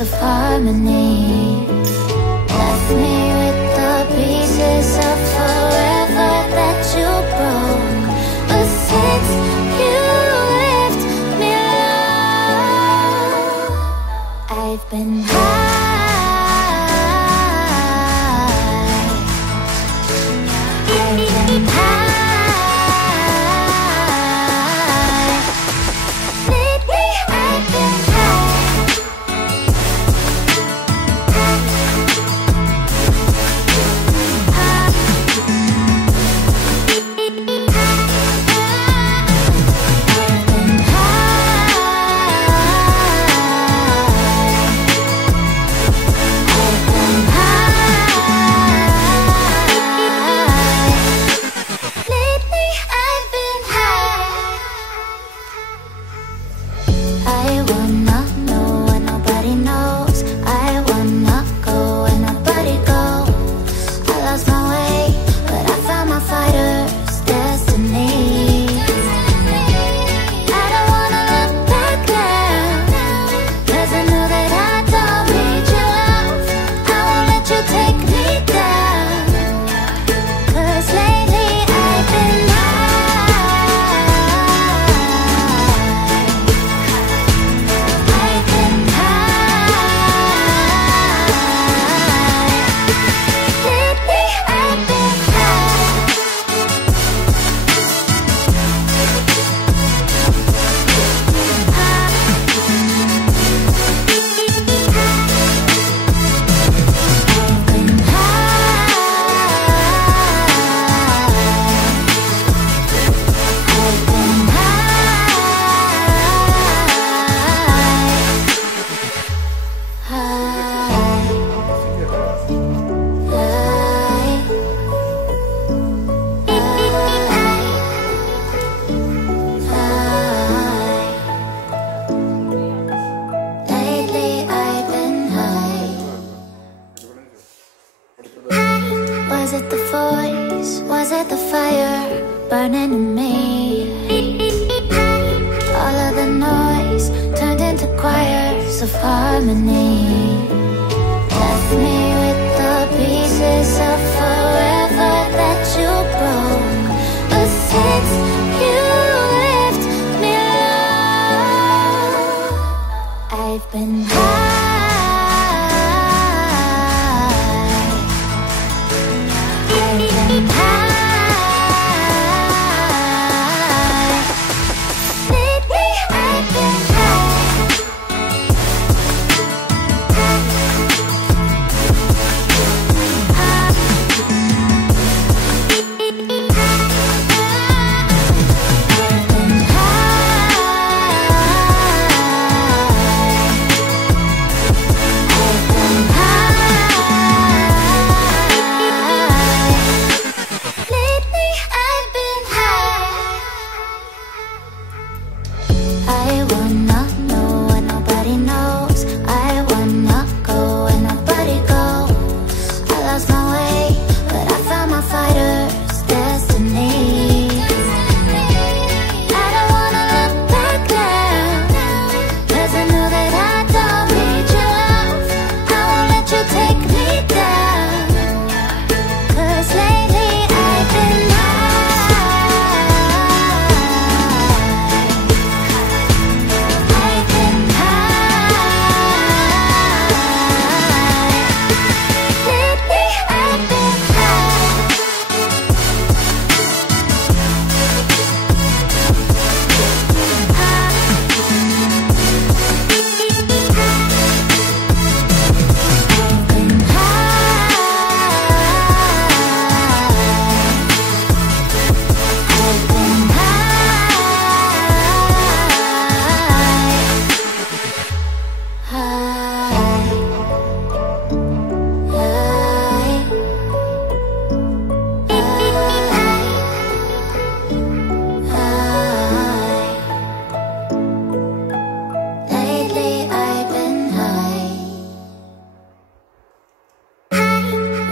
choirs of harmony. Left me with the pieces of forever that you broke. But since you left me alone, I've been high. Was it the voice? Was it the fire burning in me? All of the noise turned into choirs of harmony. Left me with the pieces of forever that you broke. But since you left me alone, I've been high.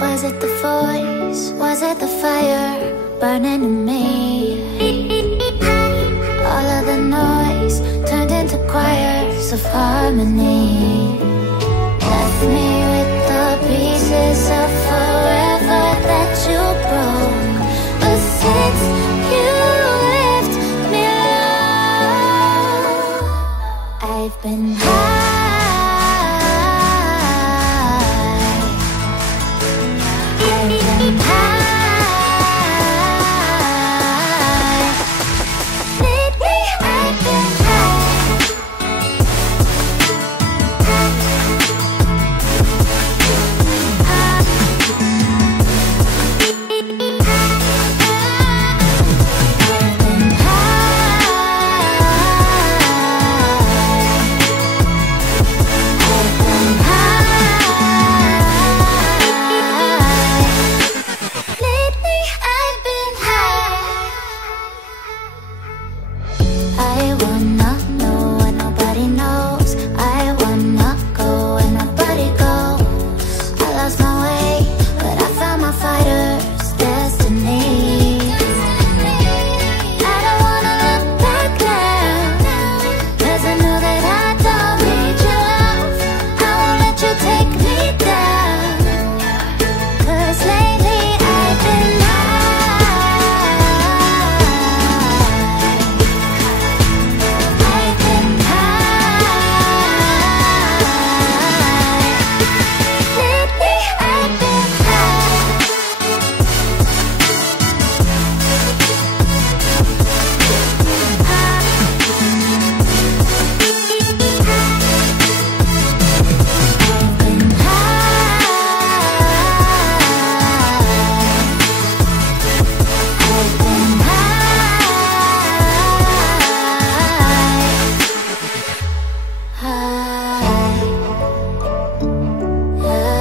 Was it the voice? Was it the fire burning in me? All of the noise turned into choirs of harmony. Left me with the pieces of forever that you broke. But since you left me alone, I've been high.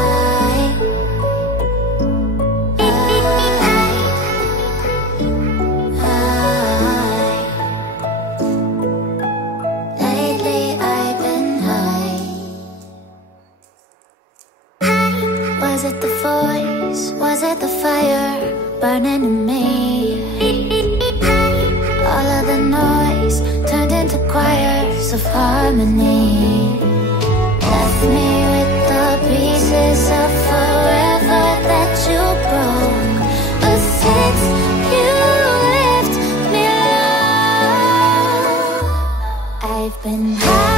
I've been high. Lately I've been Was it the voice? Was it the fire burning in me? All of the noise turned into choirs of harmony. Left me with the pieces of forever that you broke. But since you left me alone, I've been high.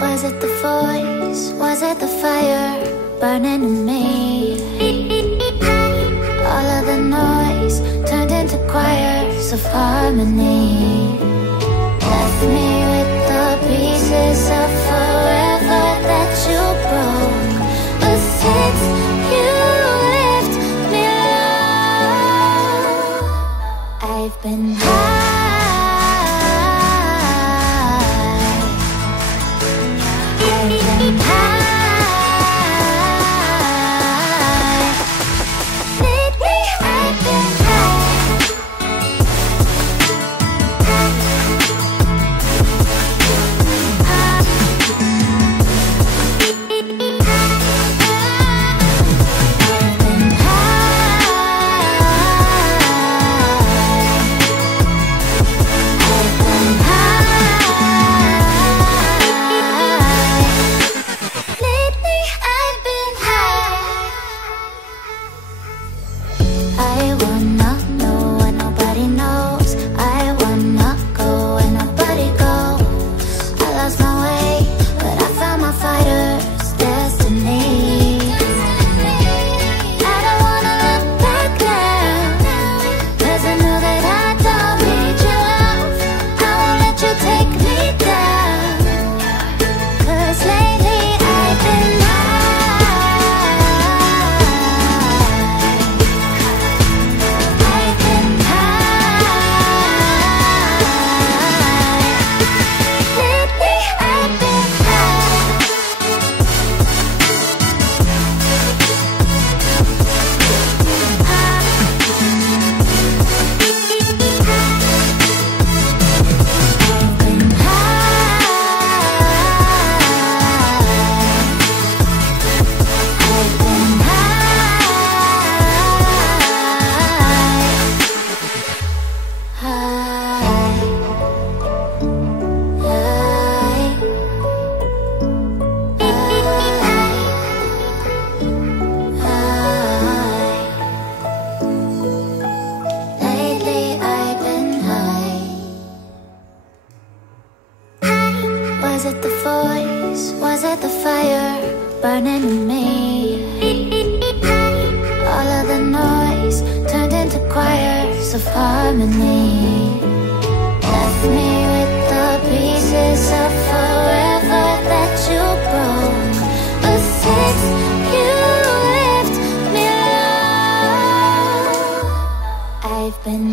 Was it the voice? Was it the fire burning in me? All of the noise turned into choirs of harmony. Left me with the pieces pieces of forever that you broke. But since you left me alone, I've been high. I've been high. Lately I've been burning in me. All of the noise turned into choirs of harmony. Left me with the pieces of forever that you broke. But since you left me alone, I've been